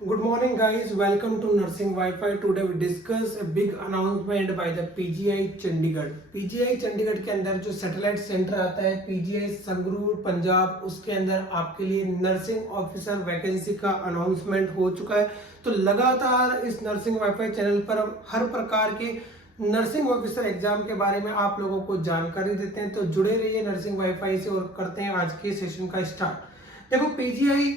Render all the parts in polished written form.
Good morning, guys. Welcome to Nursing Wi-Fi. Today we discuss a big announcement by the PGI Chandigarh. PGI Chandigarh के अंदर जो satellite centre आता है PGI Sangrur Punjab, उसके अंदर आपके लिए नर्सिंग ऑफिसर वैकेंसी का अनाउंसमेंट हो चुका है। तो लगातार इस नर्सिंग वाईफाई चैनल पर हम हर प्रकार के नर्सिंग ऑफिसर एग्जाम के बारे में आप लोगों को जानकारी देते हैं। तो जुड़े रहिए नर्सिंग वाईफाई से और करते हैं आज के सेशन का स्टार्ट। देखो, पीजीआई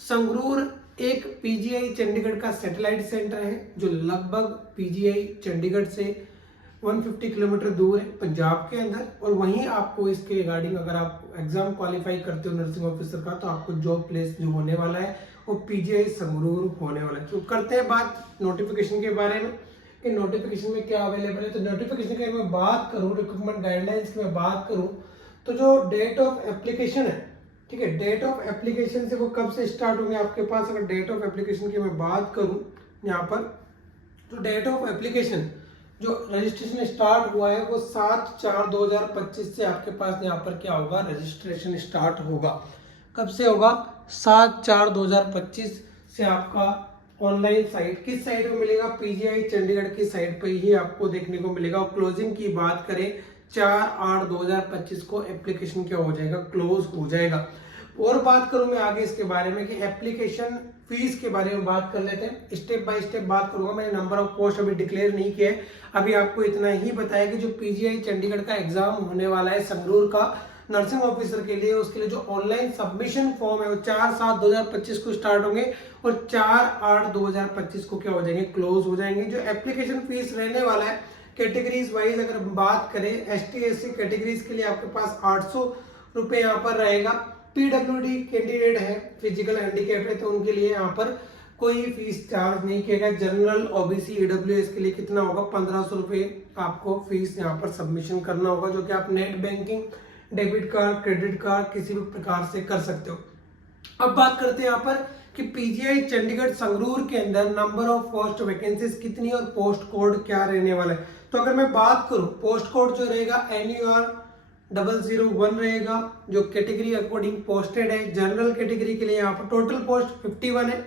संगरूर एक पीजीआई चंडीगढ़ का सैटेलाइट सेंटर है जो लगभग पीजीआई चंडीगढ़ से 150 किलोमीटर दूर है पंजाब के अंदर। और वहीं आपको इसके रिगार्डिंग अगर आप एग्जाम क्वालिफाई करते हो नर्सिंग ऑफिसर का तो आपको जॉब प्लेस जो होने वाला है वो पीजीआई संगरूर होने वाला है। तो करते हैं बात नोटिफिकेशन के बारे में कि नोटिफिकेशन में क्या अवेलेबल है। तो नोटिफिकेशन की मैं बात करूँ, रिक्रूटमेंट गाइडलाइंस की मैं बात करूँ तो जो डेट ऑफ एप्लीकेशन है, ठीक है, डेट ऑफ एप्लीकेशन से वो कब से स्टार्ट होंगे आपके पास। अगर डेट ऑफ एप्लीकेशन की मैं बात करूं यहाँ पर, तो डेट ऑफ एप्लीकेशन जो रजिस्ट्रेशन स्टार्ट हुआ है वो 7/4/2025 से आपके पास यहाँ पर क्या होगा, रजिस्ट्रेशन स्टार्ट होगा। कब से होगा? 7/4/2025 से आपका ऑनलाइन साइट किस साइट पे मिलेगा? पीजीआई चंडीगढ़ की साइट पे ही आपको देखने को मिलेगा। और क्लोजिंग की बात करें 4/8/2025 को एप्लीकेशन क्या हो जाएगा, क्लोज हो जाएगा। और बात करूं मैं आगे इसके बारे में कि एप्लीकेशन फीस के बारे में बात कर लेते हैं। स्टेप बाय स्टेप बात करूंगा। मैंने नंबर ऑफ पोस्ट अभी डिक्लेयर नहीं किया है, अभी आपको इतना ही बताया कि जो पीजीआई चंडीगढ़ का एग्जाम होने वाला है संगरूर का नर्सिंग ऑफिसर के लिए, उसके लिए जो ऑनलाइन सबमिशन फॉर्म है वो 4/7/2025 को स्टार्ट होंगे और 4/8/2025 को क्या हो जाएंगे, क्लोज हो जाएंगे। जो एप्लीकेशन फीस रहने वाला है कैटेगरीज वाइज अगर बात करें, ST/SC कैटेगरीज के लिए आपके पास 800 रुपए यहाँ पर रहेगा। पीडब्ल्यूडी कैंडिडेट है, फिजिकल हैंडीकैप है, तो उनके लिए यहाँ पर कोई फीस चार्ज नहीं किया गया। जनरल OBC EWS के लिए कितना होगा, 1500 रुपए आपको फीस यहाँ पर सबमिशन करना होगा, जो कि आप net banking, debit card, credit card किसी भी प्रकार से कर सकते हो। अब बात करते हैं यहाँ पर कि पीजीआई चंडीगढ़ संगरूर के अंदर नंबर ऑफ पोस्ट वैकेंसीज कितनी और पोस्ट कोड क्या रहने वाला है। तो अगर मैं बात करूं, पोस्ट कोड जो रहेगा NUR 001 रहेगा, जो कैटेगरी अकॉर्डिंग पोस्टेड है। जनरल कैटेगरी के लिए यहाँ पर टोटल पोस्ट 51 है।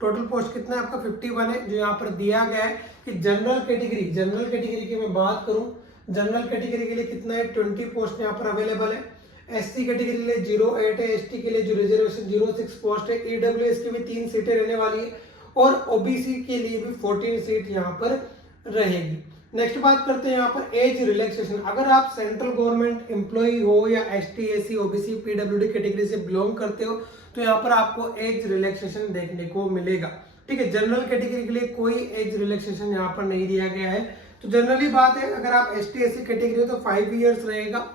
टोटल पोस्ट कितना है आपका, 51 है, जो यहाँ पर दिया गया है कि जनरल कैटेगरी की मैं बात करूं, जनरल कैटेगरी के लिए कितना है, 20 पोस्ट यहाँ पर अवेलेबल है। SC कैटेगरी के लिए 08 है, ST के लिए जो रिजर्वेशन 06 पोस्ट है, EWS की भी 3 सीटें रहने वाली है और OBC के लिए भी 14 सीट यहाँ पर रहेगी। नेक्स्ट बात करते हैं यहाँ पर एज रिलैक्सेशन। अगर आप सेंट्रल गवर्नमेंट एम्प्लॉय हो या ST SC OBC PWD category से बिलोंग करते हो तो यहाँ पर आपको एज रिलैक्सेशन देखने को मिलेगा। ठीक है, जनरल कैटेगरी के लिए कोई एज रिलैक्सेशन यहाँ पर नहीं दिया गया है। तो जनरली बात है, अगर आप ST SC कैटेगरी हो तो 5 ईयर्स रहेगा,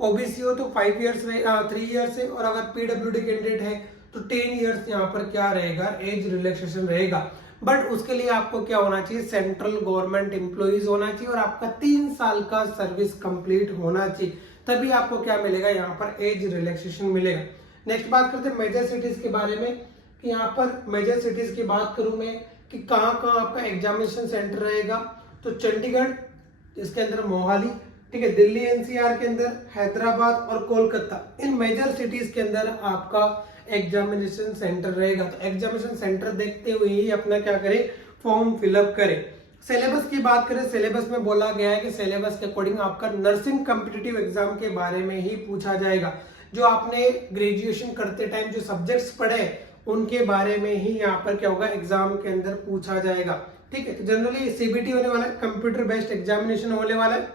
OBC हो तो 5 ईयर्स 3 ईयर्स है, और अगर PWD कैंडिडेट है तो 10 ईयर्स यहाँ पर क्या रहेगा, एज रिलैक्सेशन रहेगा। बट उसके लिए आपको क्या होना चाहिए, सेंट्रल गवर्नमेंट एम्प्लॉइज होना चाहिए और आपका 3 साल का सर्विस कंप्लीट होना चाहिए, तभी आपको क्या मिलेगा, यहाँ पर एज रिलैक्सेशन मिलेगा। नेक्स्ट बात करते हैं मेजर सिटीज के बारे में कि यहाँ पर मेजर सिटीज की बात करूं मैं कि कहाँ कहाँ आपका एग्जामिनेशन सेंटर रहेगा। तो चंडीगढ़, इसके अंदर मोहाली, ठीक है, दिल्ली NCR के अंदर, हैदराबाद और कोलकाता, इन मेजर सिटीज के अंदर आपका एग्जामिनेशन सेंटर रहेगा। तो एग्जामिनेशन सेंटर देखते हुए ही अपना क्या करें, फॉर्म फिलअप करें। सिलेबस की बात करें, सिलेबस में बोला गया है कि सिलेबस के अकॉर्डिंग आपका नर्सिंग कॉम्पिटिटिव एग्जाम के बारे में ही पूछा जाएगा। जो आपने ग्रेजुएशन करते टाइम जो सब्जेक्ट्स पढ़े उनके बारे में ही यहाँ पर क्या होगा, एग्जाम के अंदर पूछा जाएगा। ठीक है, तो जनरली CBT होने वाला है, कंप्यूटर बेस्ड एग्जामिनेशन होने वाला है।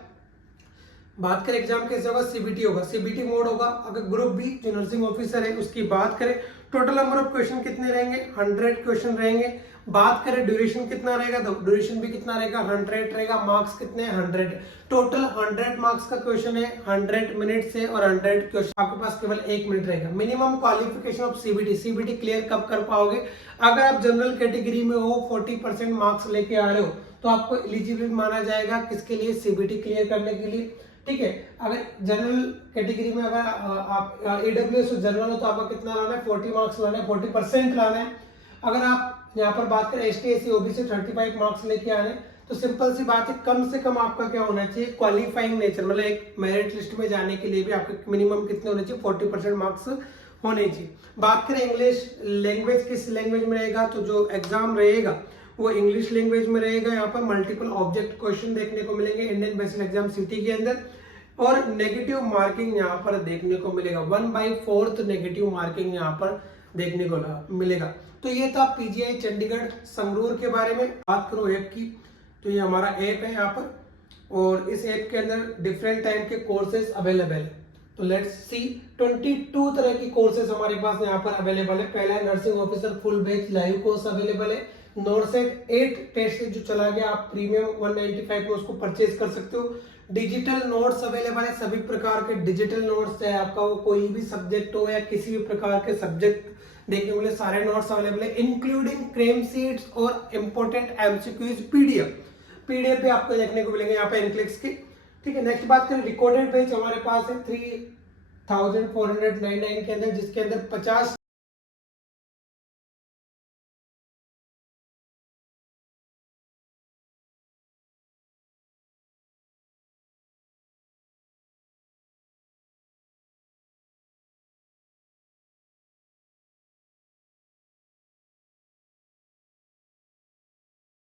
बात करें एग्जाम कैसे होगा, CBT होगा, CBT मोड होगा। अगर ग्रुप बी जो नर्सिंग ऑफिसर है उसकी बात करें, टोटल नंबर ऑफ क्वेश्चन कितने रहेंगे, 100 क्वेश्चन रहेंगे। बात करें ड्यूरेशन कितना रहेगा, तो ड्यूरेशन भी कितना रहेगा, 100 रहेगा। मार्क्स कितने हैं, 100। टोटल 100 मार्क्स का क्वेश्चन है, 100 मिनट से, और 100 क्वेश्चन आपके पास केवल 1 मिनट रहेगा। Minimum qualification of CBT clear कब कर पाओगे, अगर आप जनरल कैटेगरी में हो, 40% मार्क्स लेके आ रहे हो तो आपको एलिजिबल माना जाएगा किसके लिए, CBT क्लियर करने के लिए। ठीक है, अगर जनरल कैटेगरी में अगर आप EWS जनरल हो तो आपका कितना लाना है, 40 मार्क्स लाना है, 40% लाना है। अगर आप यहाँ पर बात करें ST SC OBC 35 मार्क्स लेके आने, तो सिंपल सी बात है, कम से कम आपका क्या होना चाहिए, क्वालिफाइंग नेचर, मतलब एक मेरिट लिस्ट में जाने के लिए भी आपके मिनिमम कितने होने चाहिए, 40% मार्क्स होनी चाहिए। बात करें इंग्लिश लैंग्वेज, किस लैंग्वेज में रहेगा, तो जो एग्जाम रहेगा वो इंग्लिश लैंग्वेज में रहेगा। यहाँ पर मल्टीपल ऑब्जेक्ट क्वेश्चन देखने को मिलेंगे इंडियन बेसिक एग्जाम सिटी के अंदर, और नेगेटिव मार्किंग यहाँ पर देखने को मिलेगा, 1/4 नेगेटिव मार्किंग यहाँ पर देखने को मिलेगा। तो ये था पीजीआई चंडीगढ़ संगरूर के बारे में। बात करो ऐप की, तो ये हमारा ऐप है यहाँ पर, और इस ऐप के अंदर डिफरेंट टाइप के कोर्सेज अवेलेबल है। तो लेट्स सी 22 तरह की कोर्सेज हमारे पास यहाँ पर अवेलेबल है। पहला है nursing officer full batch live course available है। नॉर्सेट 8 टेस्ट जो चला गया, आप प्रीमियम 195 में उसको परचेज कर सकते हो। डिजिटल नोट्स अवेलेबल है, सभी प्रकार के डिजिटल नोट्स, चाहे आपका वो कोई भी सब्जेक्ट हो या किसी भी प्रकार के सब्जेक्ट देखने को मिले, सारे नोट्स अवेलेबल है, इंक्लूडिंग क्रेम सीट्स और इंपोर्टेंट एमसीक्यूज पीडीएफ भी आपको देखने को मिलेंगे यहाँ पे इनक्लिक्स की। ठीक है, नेक्स्ट बात करें रिकॉर्डेड पेज हमारे पास है 3499 के अंदर, जिसके अंदर 50